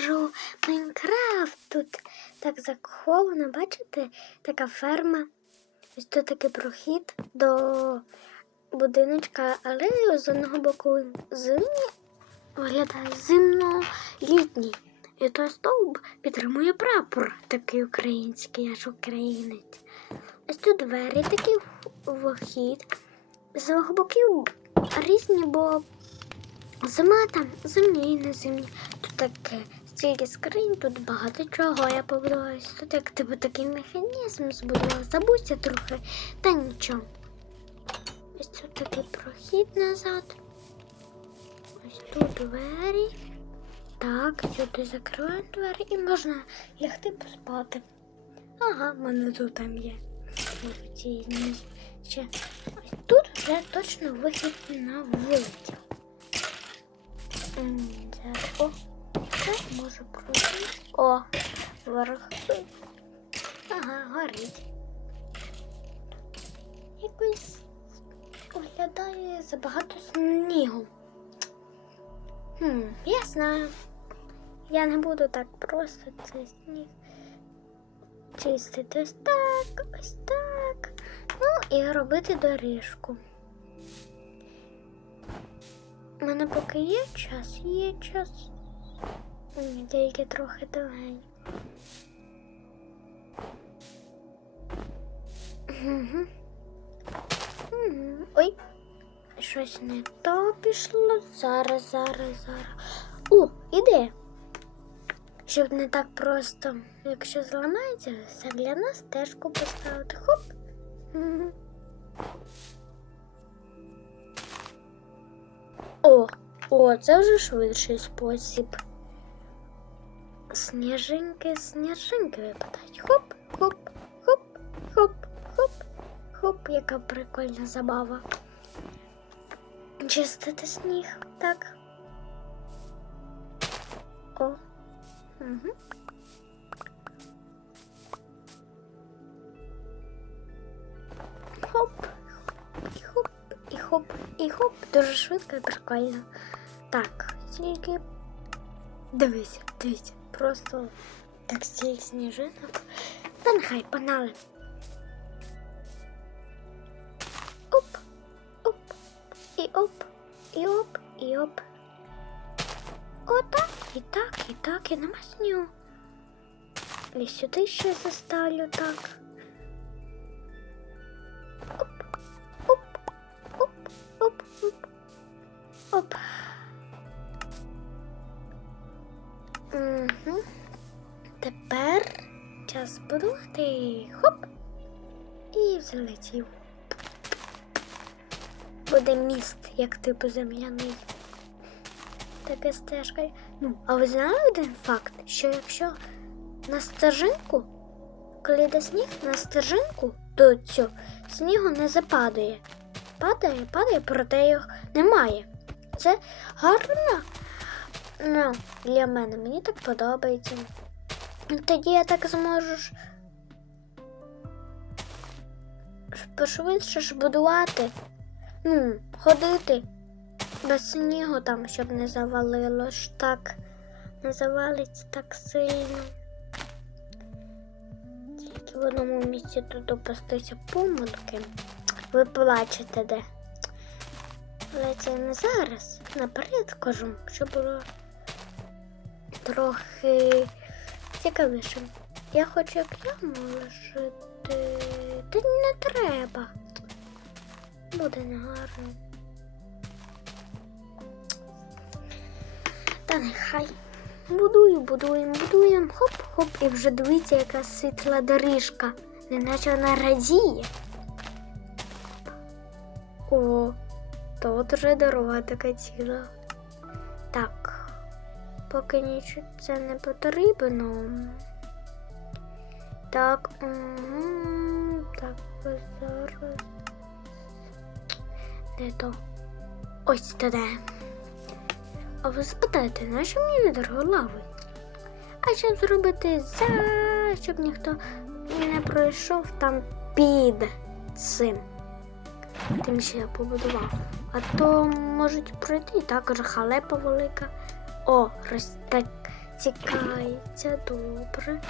покажу Майнкрафт. Тут так заховано, бачите, така ферма. Ось тут такий прохід до будиночка, але з одного боку зимні виглядає зимно-літній. І той стовп підтримує прапор такий український, я ж українець. Ось тут двері такі вхід. З двох боків різні, бо зима там, зимні і не зимні. Тут таке стільки скринь, тут багато чого я побудувалась. Тут як типу такий механізм збудувала. Забудься трохи, та нічого. Ось тут такий прохід назад. Ось тут двері. Так, сюди закриваємо двері і можна лягти поспати. Ага, в мене тут там є. Ще. Ось тут вже точно вихід на вулицю. Зараз. Може пройти. О, ворог. Ага, горить. Якось виглядає забагато снігу. Хм, я знаю. Я не буду так просто цей сніг чистити ось так, ось так. Ну і робити доріжку. У мене поки є час, є час. Тільки трохи довгенько. Мгм. Мгм. Ой, щось не то пішло. Зараз, зараз, зараз. О, ідея. Щоб не так просто, якщо зламається, загляну стежку поставити. Хоп. О, о, це вже швидший спосіб. Сніжинки, сніжинки випадають. Хоп, хоп, хоп, хоп, хоп, хоп, яка прикольна забава. Чистити сніг, так. О. Угу. Хоп, і хоп, і хоп, і хоп. Дуже швидко і прикольно. Так, тільки дивись, дивись, просто так стільки сніжинок. Та нехай панали. Оп, оп, і оп, і оп, і оп. Отак, і так, і так, і нема снігу. І сюди ще заставлю так. Час будувати. Хоп. І залетів. Буде міст, як типу земляний. Таке стежка. Ну, а ви знали один факт, що якщо на стежинку, коли йде сніг, на стежинку, то цю снігу не западає. Падає, падає, проте його немає. Це гарно ну, для мене. Мені так подобається. Тоді я так зможу пошвидше ж будувати, ну, ходити без снігу там, щоб не завалило ж так. Не завалиться так сильно. Тільки в одному місці тут допуститься помилки. Ви плачете де. Але це не зараз. Наперед кажу, щоб було трохи цікавіше. Я хочу як я жити. Та не треба. Буде негарно. Та нехай. Будую, будуємо, будуємо. Хоп-хоп. І вже дивіться, яка світла доріжка. Неначе вона радіє. О, тут вже дорога така ціла. Так. Поки нічого це не потрібно. Так. Угу, так, зараз. Не то. Ось туди. А ви спитаєте, нащо мені відро лави? А щоб зробити за, щоб ніхто не пройшов там під цим. Тим, що я побудував. А то можуть пройти також халепа велика. О, роз... так, стікається. Добре,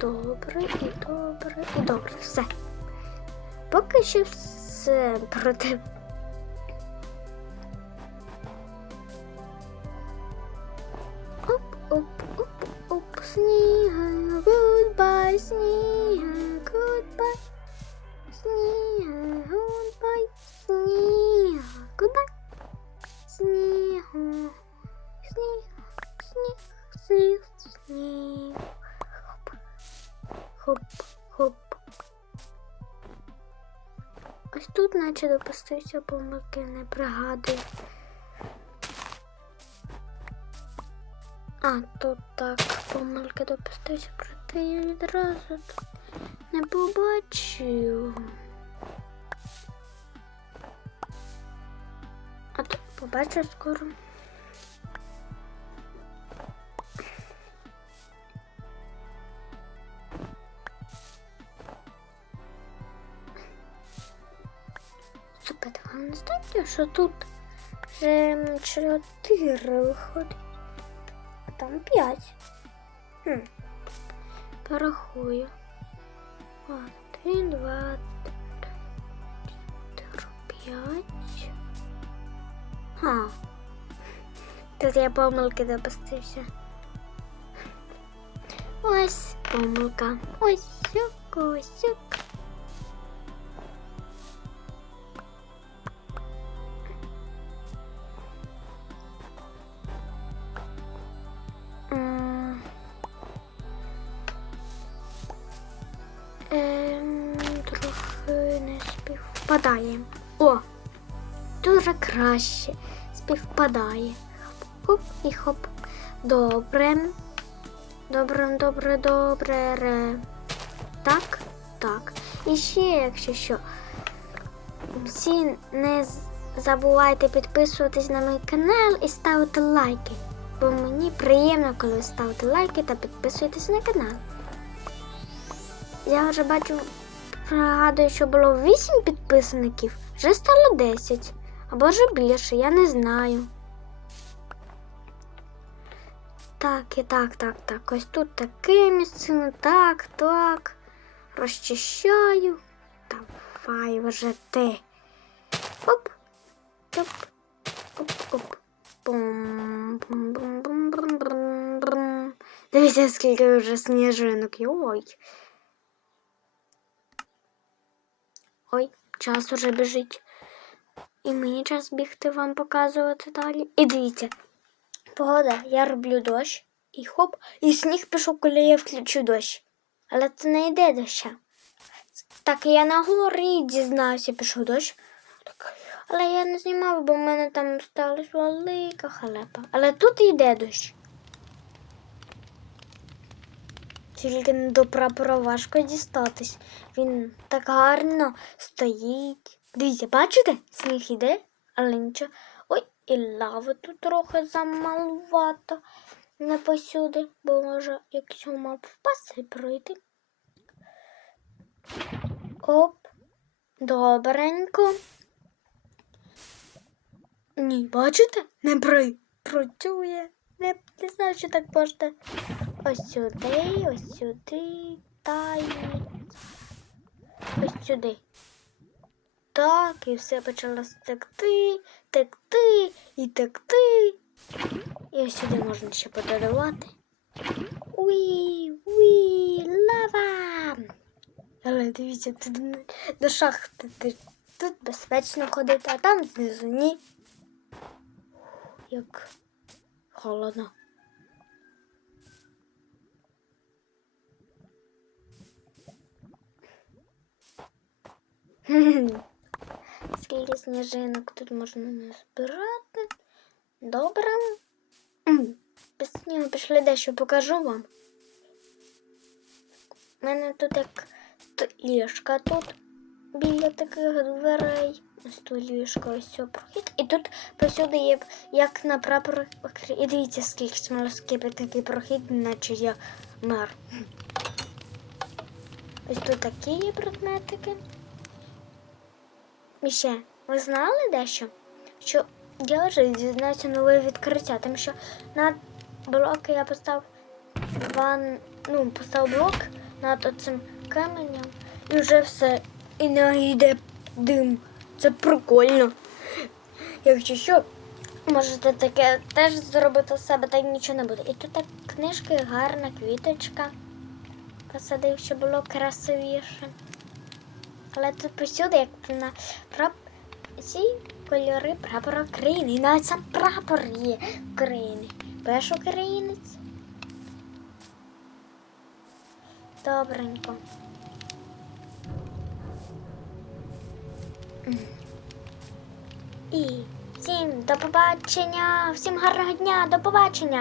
добре, і добре, і добре. Все. Поки що все проти. Оп, оп, оп, оп, сніга, гудбай, сніга, наче допустився помилки, не пригадую. А, тут так, помилки допустився, проте я відразу не побачив. А тут побачу скоро. Супер, вам не знаєте, що тут вже чотири виходить, а там п'ять. Хм. Порахую. Один, два, три, чотири, п'ять. Ха. Тут я помилки допустився. Ось помилка. Ось сюк, ось сюк. Співпадає. О! Дуже краще співпадає. Хоп і хоп. Добре. Добре, добре, добре. ре. Так, так. І ще, якщо що, всі не забувайте підписуватись на мій канал і ставити лайки. Бо мені приємно, коли ви ставите лайки та підписуєтесь на канал. Я вже бачу, пригадую, що було 8 підписників, вже стало 10. Або вже більше, я не знаю. Так, і так, так, так. Ось тут таке місце, так, так. Розчищаю. Давай вже ти. Оп. Оп. Оп, оп. Бум, бум, бум, бум, бум, бум, бум. Дивіться, скільки вже сніжинок. Ой. Ой, час уже біжить. І мені час бігти вам показувати далі. І дивіться, погода, я роблю дощ, і хоп, і сніг пішов, коли я включу дощ. Але це не йде доща. Так я на горі дізнався, пішов дощ. Але я не знімав, бо в мене там сталася велика халепа. Але тут йде дощ. Тільки до прапора важко дістатись. Він так гарно стоїть. Дивіться, бачите? Сніг іде, але нічого. Ой, і лави тут трохи замалувато. Не посюди, бо може, якщо мав впасти, пройти. Оп, добренько. Ні, бачите? Не працює. Не, не знаю, що так можна. Ось сюди, ось сюди, та ось сюди. Так, і все почало стекти, текти і текти. І ось сюди можна ще пододавати. Уі, уі, лава. Але дивіться, тут до шахти тут безпечно ходити, а там знизу ні. Як холодно. Скільки сніжинок тут можна не збирати. Добре. Без снігу пішли дещо покажу вам. У мене тут як ліжка тут біля таких дверей. Ось тут ліжко, ось цього прохід. І тут посюди є як на прапор. І дивіться, скільки смолоскипи такий прохід, наче я мер. Ось тут такі є предметики. І ще, ви знали дещо? Що я вже дізнався нове відкриття, тому що на блоки я поставив ван, ну, постав блок над цим каменем і вже все. І не йде дим. Це прикольно. Якщо що, можете таке теж зробити з себе, так нічого не буде. І тут так книжки, гарна квіточка. Посадив, щоб було красивіше. Але тут посюди, як на прап... ці кольори прапора України. І навіть сам прапор є України. Пеш українець. Добренько. І всім до побачення, всім гарного дня, до побачення.